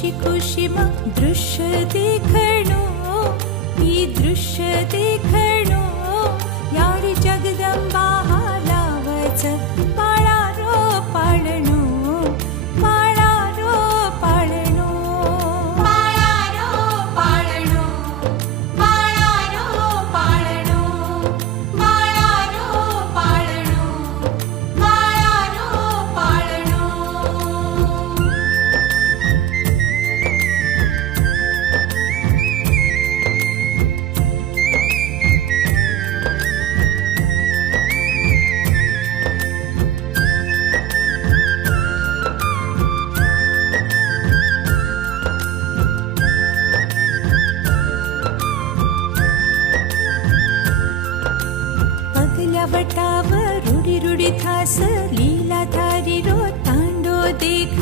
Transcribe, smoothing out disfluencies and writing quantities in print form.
खुशी खुशी मग दृश्य देखणो, ही दृश्य देखणो, याडी जगदंबा हालावच पाळारो पाळणो, पाळारो पाळणो, पाळारो पाळणो, पाळारो पाळणो, पाळारो पाळणो, पाळारो पाळणो. पगल्या बटावर रुडी रुडी थास लीला धारी रो तांडो देख